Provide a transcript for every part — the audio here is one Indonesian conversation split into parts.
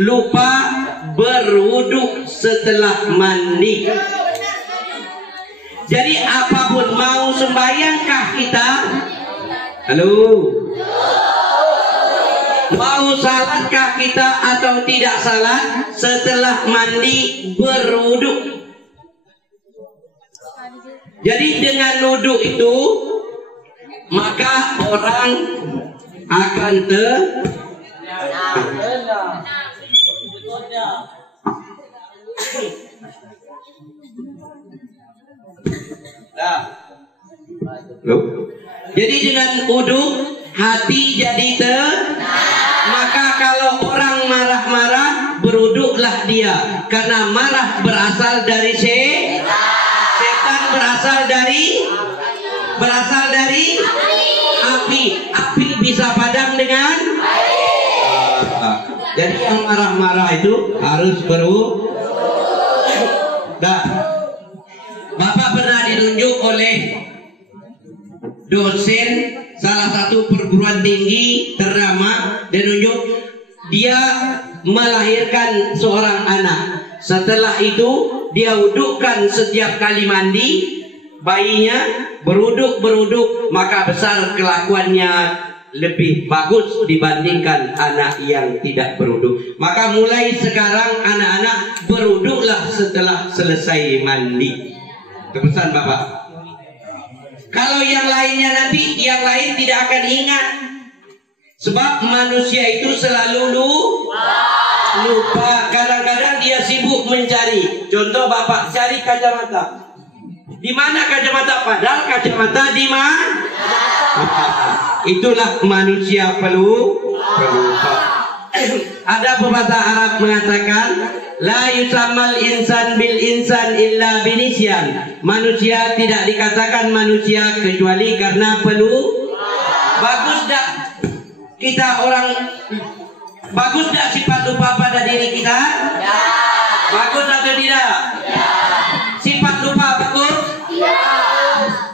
lupa berwuduk setelah mandi. Jadi apapun, mau sembahyangkah kita? Halo? Mau salatkah kita atau tidak salat? Setelah mandi berwuduk. Jadi dengan wuduk itu maka orang akan jadi dengan wuduk hati jadi maka kalau orang marah-marah berwuduklah dia, karena marah berasal dari setan, berasal dari api. Api bisa padam dengan jadi yang marah-marah itu harus Bapak pernah ditunjuk oleh dosen salah satu perguruan tinggi ternama, dia melahirkan seorang anak. Setelah itu dia wudukkan setiap kali mandi bayinya, beruduk, maka besar kelakuannya, lebih bagus dibandingkan anak yang tidak beruduk. Maka mulai sekarang anak-anak beruduklah setelah selesai mandi. Itu pesan Bapak. Kalau yang lainnya nanti, yang lain tidak akan ingat. Sebab manusia itu selalu lupa. Kadang-kadang dia sibuk mencari. Contoh Bapak cari kacamata. Di mana kacamata? Padahal kacamata di mana? Itulah manusia pelupa. Ada pepatah Arab mengatakan, la yusammal insan bil insan illa binisyan. Manusia tidak dikatakan manusia kecuali karena Bagus dak kita orang, bagus dak sifat lupa pada diri kita? Bagus atau tidak? Sifat lupa bagus?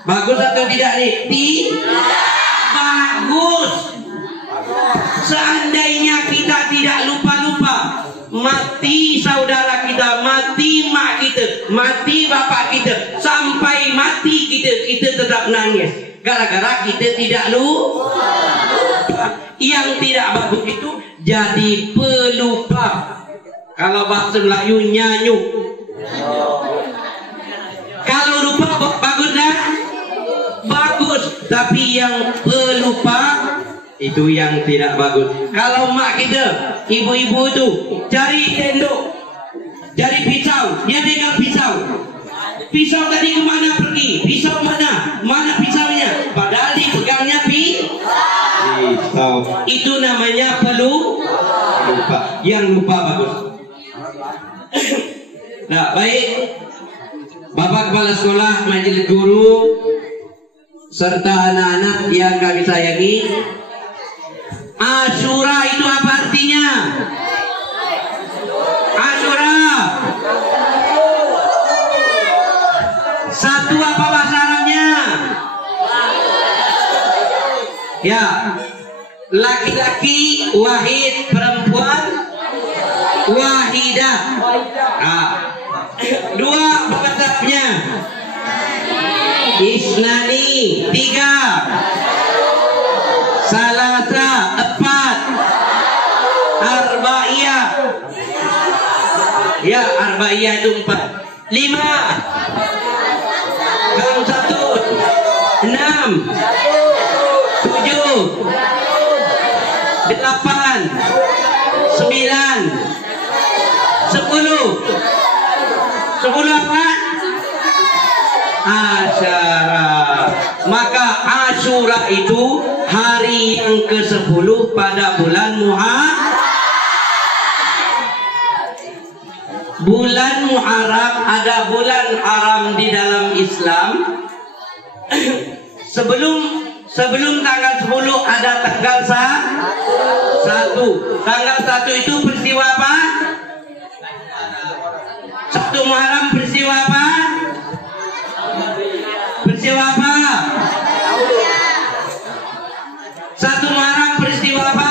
Bagus atau tidak nih? Bagus. Seandainya kita tidak lupa-lupa, mati saudara kita, mati mak kita, mati bapak kita, sampai mati kita tetap nangis gara-gara kita tidak lupa. Yang tidak bagus itu jadi pelupa. Kalau bahasa Melayu nyanyuk. Kalau lupa bagus dah? Bagus. Tapi yang pelupa itu yang tidak bagus. Kalau mak kita, ibu-ibu itu cari tendok, cari pisau, dia pegang pisau. Pisau tadi kemana pergi? Pisau mana? Mana pisaunya? Padahal dipegangnya pisau. Itu namanya pelupa. Yang lupa bagus. Nah, baik Bapak Kepala Sekolah, Majelis Guru, serta anak-anak yang kami sayangi, Asyura itu apa artinya? Asyura satu apa bahasa Arabnya? Ya, laki-laki wahid, perempuan wahidah. Dua bahasa Arabnya? Isnani, tiga. Salasa, empat. Arba'iyah. Ya, arba'iyah itu empat. Lima. Kalau satu. Enam. Tujuh. Delapan. Sembilan. Sepuluh. Sepuluh apa? Asyara. Maka Asyura itu hari yang ke-10 pada bulan bulan Muharram. Ada bulan haram di dalam Islam. Sebelum tanggal 10 ada tanggal 1. Tanggal 1 itu peristiwa apa? 1 Muharram peristiwa apa? Peristiwa apa? 1 Muharram peristiwa apa?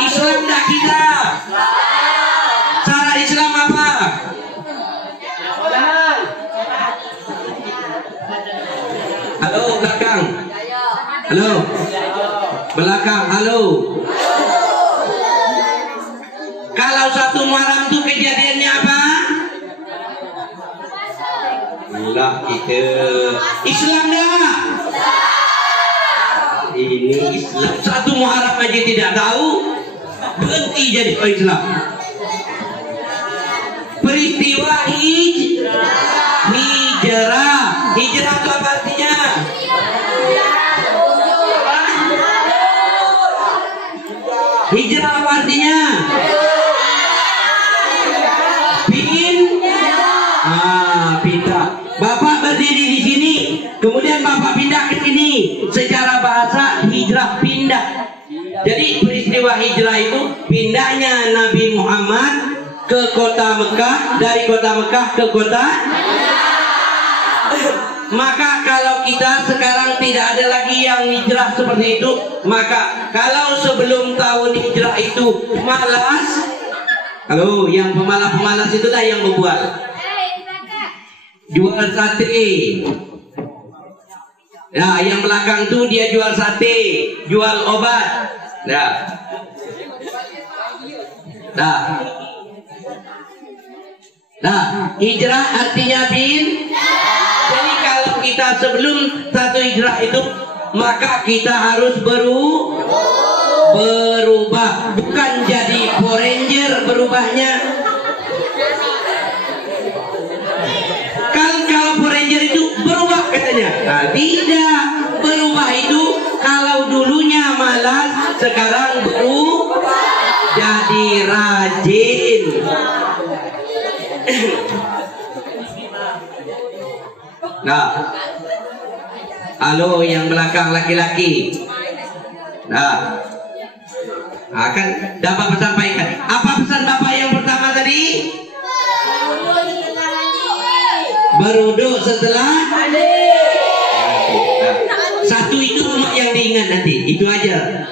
Islam dah kita. Cara Islam apa? Halo belakang. Halo. Belakang. Halo. Kalau satu Muharram itu kejadiannya apa? Lah kita Islam dah. Ini Islam. Satu Muharram aja tidak tahu, berhenti jadi orang Islam. Peristiwa hijrah. Hijrah itu apa artinya? Hijrah apa artinya? Pindah. Bapak berdiri di sini, kemudian Bapak pindah ke sini. Secara bahasa hijrah pindah. Jadi peristiwa hijrah itu pindahnya Nabi Muhammad ke kota Mekah, dari kota Mekah ke kota. Maka kalau kita sekarang tidak ada lagi yang hijrah seperti itu, maka kalau sebelum tahun hijrah itu malas, halo, yang pemalas-pemalas itu dah yang berbual. Jual sate. Nah, yang belakang tuh dia jual sate, jual obat. Nah. Nah. Nah, hijrah artinya jadi kalau kita sebelum satu hijrah itu, maka kita harus berubah, bukan jadi Power Ranger berubahnya. Kalau Power Ranger itu berubah katanya. Nah, tidak, berubah itu kalau dulunya malas, sekarang jadi rajin. Nah, halo yang belakang laki-laki. Nah, akan dapat sampaikan. Apa pesan Bapak yang pertama tadi? Berwudu setelah satu itu cuma yang diingat nanti, itu aja.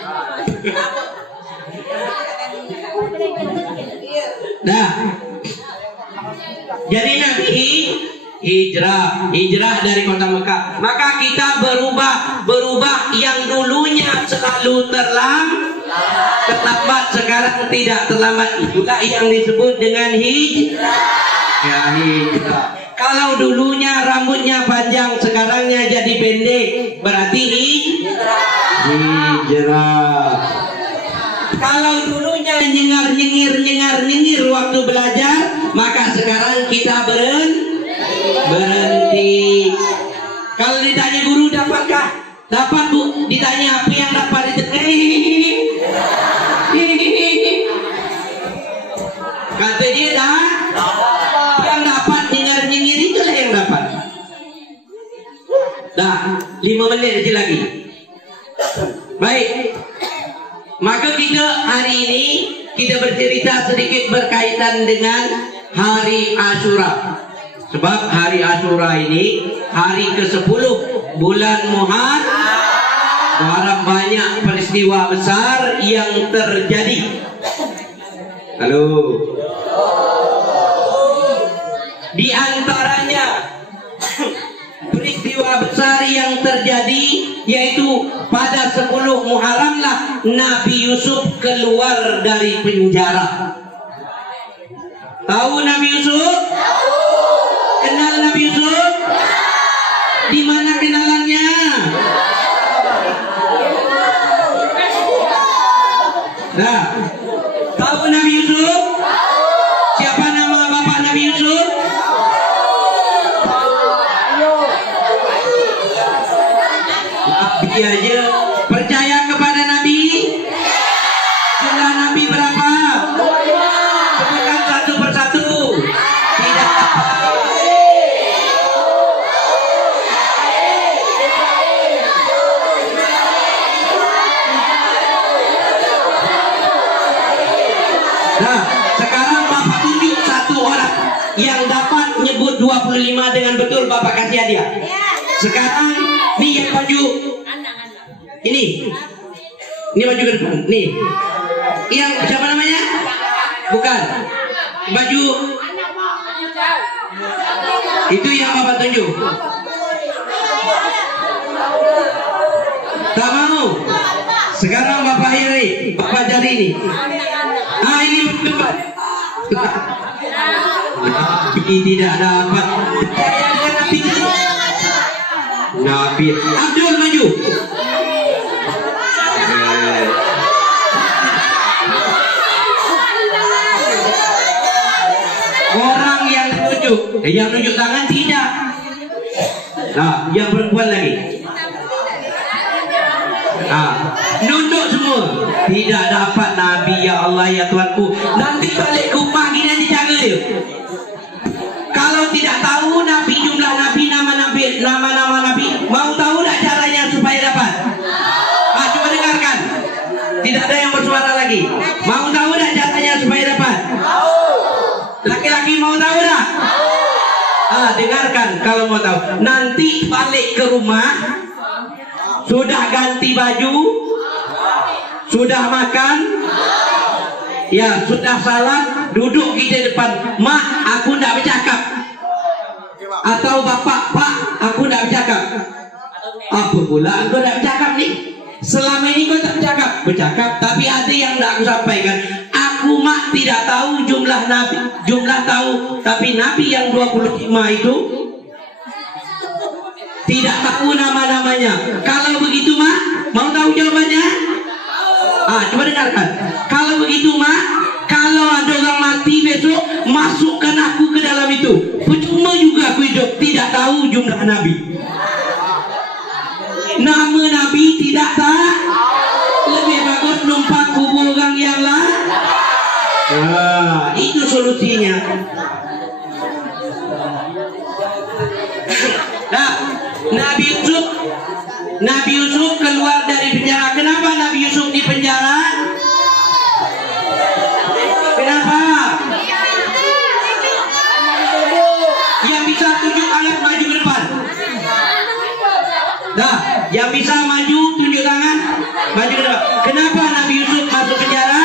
Nah, jadi Nabi hijrah dari kota Mekah, maka kita berubah yang dulunya selalu terlambat, sekarang tidak terlambat. Itulah yang disebut dengan hijrah. Kalau dulunya rambutnya panjang, sekarangnya jadi pendek, berarti hijrah. Kalau dulunya nyengir waktu belajar, maka sekarang kita berhenti. Kalau ditanya guru dapatkah? Dapat Bu. Ditanya apa yang dapat? Kata dia dah. Yang dapat nyengir itulah yang dapat. Dah 5 menit aja lagi. Baik. Maka kita hari ini kita bercerita sedikit berkaitan dengan hari Asyura. Sebab hari Asyura ini hari ke-10 bulan Muharram, banyak peristiwa besar yang terjadi. Halo. Di antaranya peristiwa besar yang terjadi yaitu pada 10 Muharram lah Nabi Yusuf keluar dari penjara. Tahu Nabi Yusuf? Kenal Nabi Yusuf? Di mana kenalannya? Nah, tahu Nabi Yusuf? Siapa nama bapak Nabi Yusuf? Nabi aja percaya kepada Nabi? Jumlah Nabi berapa? Sebutkan satu persatu. Tidak apa. Nah, sekarang Bapak tunjuk satu orang yang dapat nyebut 25 dengan betul, Bapak kasih hadiah. Sekarang nih yang maju. Ini maju ke depan. Nih. Yang siapa namanya? Bukan. Baju itu yang Bapak tunjuk. Tak mau. Sekarang Bapak Heri, Bapak cari ini. Ah, ini tempat. Nabi tidak dapat. Nabi Abdul maju. Orang yang tunjuk tangan tidak. Nah, yang perempuan lagi. Nunduk semua. Tidak dapat Nabi, ya Allah ya Tuhanku. Nanti balik ke rumah gini aja jaga dia. Kalau tidak tahu Nabi, jumlah Nabi, nama-nama Nabi, mau tahu tak caranya supaya dapat? Coba dengarkan. Tidak ada yang bersuara lagi. Mau tahu tak caranya supaya dapat? Laki-laki mau tahu tak? Dengarkan kalau mau tahu. Nanti balik ke rumah, sudah ganti baju, sudah makan, ya sudah salat, duduk kita depan. Mak, aku tidak bercakap. Atau bapak, Pak, aku tidak bercakap. Apa pula aku tidak bercakap nih? Selama ini kau tak bercakap. Bercakap, tapi ada yang tidak aku sampaikan. Aku mak tidak tahu jumlah Nabi. Jumlah tahu, tapi Nabi yang 25 itu tidak tahu nama-namanya. Kalau begitu mak, mau tahu jawabannya? Coba dengarkan. Kalau begitu mak, kalau ada orang mati besok, masukkan aku ke dalam itu. Percuma juga aku hidup tidak tahu jumlah Nabi. Nama Nabi tidak tahu. Lebih bagus numpang kubur orang yang lain. Itu solusinya. Nah, Nabi Yusuf keluar dari penjara. Kenapa Nabi Yusuf di penjara? Kenapa? Yang bisa tunjuk anak maju ke depan. Nah, yang bisa maju tunjuk tangan, maju ke depan. Kenapa Nabi Yusuf masuk penjara?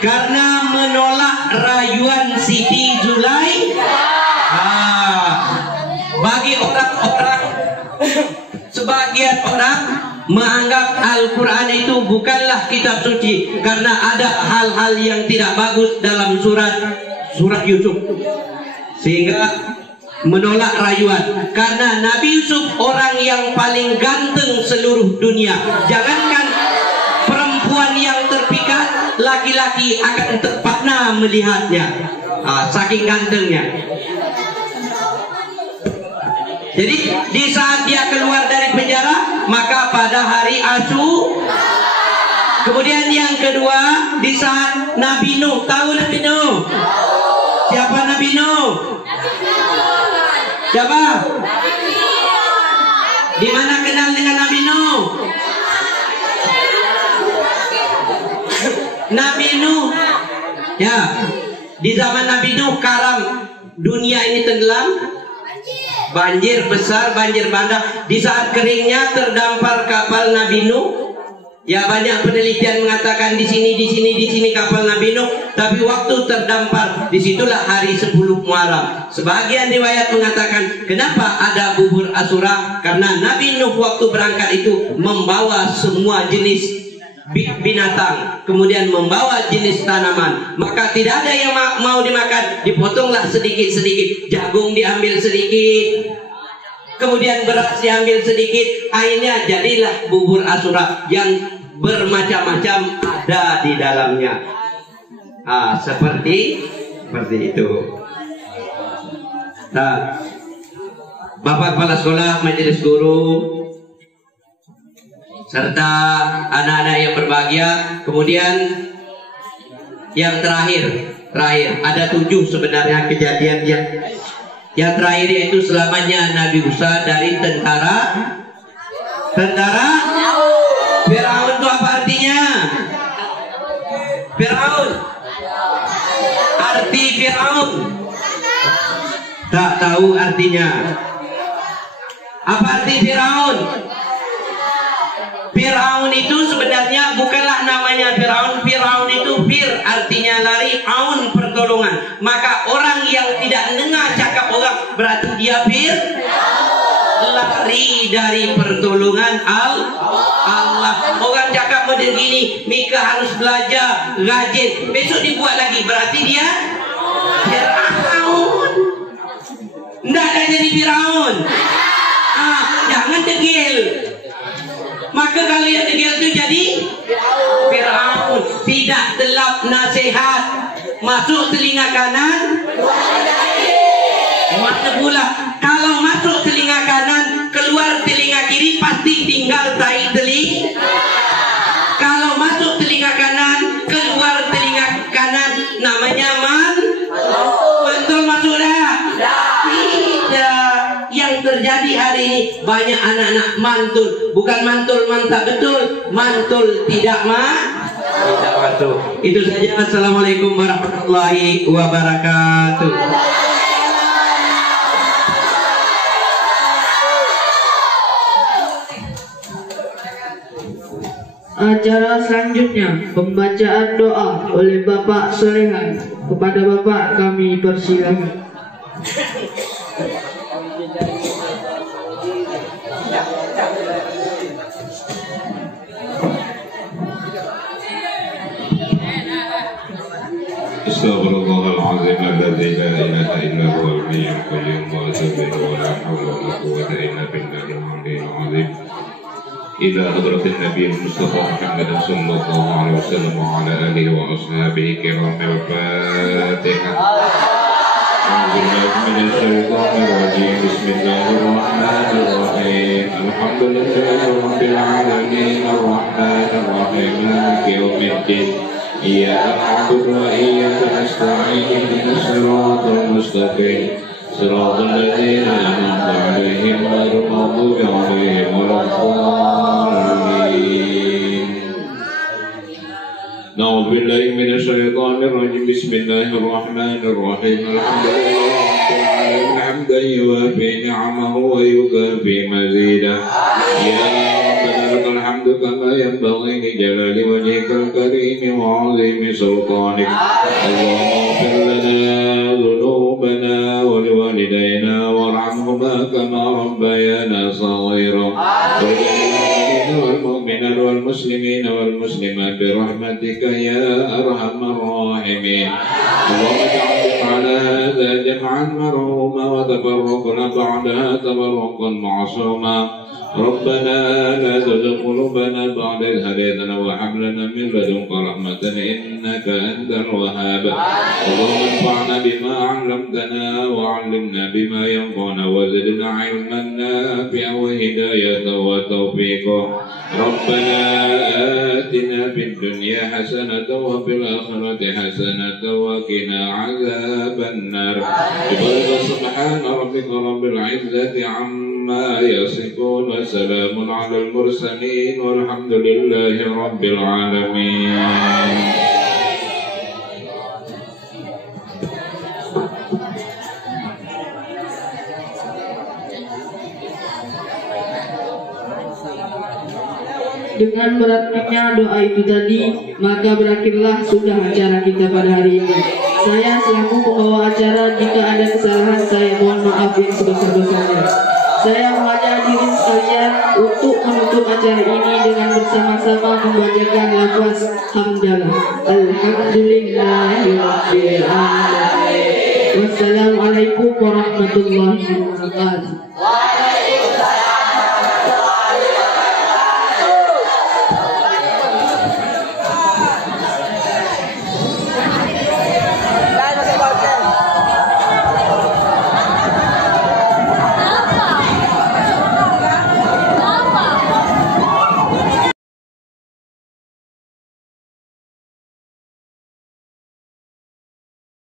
Karena menolak rayuan Siti Zulaikha. Bagi orang-orang, sebagian orang menganggap Al-Quran itu bukanlah kitab suci karena ada hal-hal yang tidak bagus dalam surat Yusuf, sehingga menolak rayuan. Karena Nabi Yusuf orang yang paling ganteng seluruh dunia. Jangankan perempuan yang terpikat, laki-laki akan terpana melihatnya. Saking gantengnya. Jadi di saat dia keluar dari penjara, maka pada hari Asyura. Kemudian yang kedua, di saat Nabi Nuh, tahu Nabi Nuh? Siapa Nabi Nuh? Siapa? Di mana kenal dengan Nabi Nuh? Nabi Nuh, ya, di zaman Nabi Nuh karam, dunia ini tenggelam. Banjir besar, banjir bandang. Di saat keringnya terdampar kapal Nabi Nuh. Ya, banyak penelitian mengatakan di sini kapal Nabi Nuh. Tapi waktu terdampar, disitulah hari 10 Muharram. Sebagian riwayat mengatakan kenapa ada bubur Asyura? Karena Nabi Nuh waktu berangkat itu membawa semua jenis binatang, kemudian membawa jenis tanaman, maka tidak ada yang mau dimakan, dipotonglah sedikit-sedikit, jagung diambil sedikit, kemudian beras diambil sedikit, akhirnya jadilah bubur Asyura yang bermacam-macam ada di dalamnya. Seperti itu. Nah, Bapak Kepala Sekolah, Majelis Guru, serta anak-anak yang berbahagia. Kemudian yang terakhir ada 7 sebenarnya kejadian yang terakhir, yaitu selamatnya Nabi Musa dari tentara Firaun. Itu apa artinya? Firaun, arti Firaun tak tahu artinya. Apa arti Firaun? Firaun itu sebenarnya namanya Firaun. Firaun itu fir artinya lari, aun pertolongan. Maka orang yang tidak dengar cakap orang berarti dia fir, lari dari pertolongan Allah. Orang cakap model gini, Mika harus belajar, rajin, besok dibuat lagi, berarti dia Firaun. Nggak ada jadi Firaun. Jangan degil. Maka kalau yang degil itu jadi Firaun. Tidak telap nasihat, masuk telinga kanan, mana pula kalau masuk telinga kanan, keluar telinga kiri, pasti tinggal tai telinga. Kalau masuk telinga kanan, keluar telinga kanan, namanya mantul. Masuk dah? Tidak. Yang terjadi hari ini banyak anak-anak mantul, bukan mantul mantap betul, mantul tidak mantul. Itu saja. Assalamualaikum warahmatullahi wabarakatuh. Acara selanjutnya pembacaan doa oleh Bapak Solehan. Kepada Bapak kami persilakan. Astagfirullahaladzim alladzi la ilaha illa huwal hayyul qayyum wa atubu wa la haula wa la quwwata illa billahil aliyyil azim. Ila hadratin Nabi Mustafa Muhammad sallallahu alaihi wasallam wa ala alihi wa ashabihi kiram. Al-Fatihah. A'udzu minasyaitonir rajim. Bismillahirrahmanirrahim. Alhamdulillahirabbil alamin arrahmanir rahim maliki yaumiddin. Iyyaka na'budu wa iyyaka nasta'in. Ihdinas siratal mustaqim. Siratal ladzina an'amta 'alaihim ghairil maghdubi 'alaihim waladdallin. Na'udzu billahi minasyaitonir rajim. Bismillahirrahmanirrahim. Alhamdulillahirabbil alamin hamdan yuwafi ni'amahu wa yukafi mazidah. Ya lakal hamdu kama yanbaghi li jalali wajhikal karim wa 'azimi sultanik. Allahumma ighfir lana dhunubana wa liwalidayna warhamhuma kama rabbayana shaghira. والمؤمنين والمسلمين والمسلمات برحمتك يا أرحم الراحمين. اللهم اجعل على هذا جمعا مرحوما وتفرقنا بعدها تفرقا معصوما. ربنا لا تزغ قلوبنا بعد إذ هديتنا وهب لنا من لدنك رحمة إنك أنت الوهاب. اللهم انفعنا بما علمتنا وعلمنا بما ينفعنا وزدنا علما نافعا وهداية وتوفيقا. ربنا آتنا في الدنيا حسنة وفي الآخرة حسنة وقنا عذاب النار. سبحان ربك رب العزة عما يصفون وسلام على المرسلين والحمد لله رب العالمين. Dengan beratnya doa itu tadi, maka berakhirlah sudah acara kita pada hari ini. Saya selaku pembawa acara, jika ada kesalahan saya mohon maaf yang sebesar-besarnya. Saya mengajak hadirin sekalian untuk menutup acara ini dengan bersama-sama membacakan lafaz hamdalah. Alhamdulillahirabbil alamin. Wassalamualaikum warahmatullahi wabarakatuh.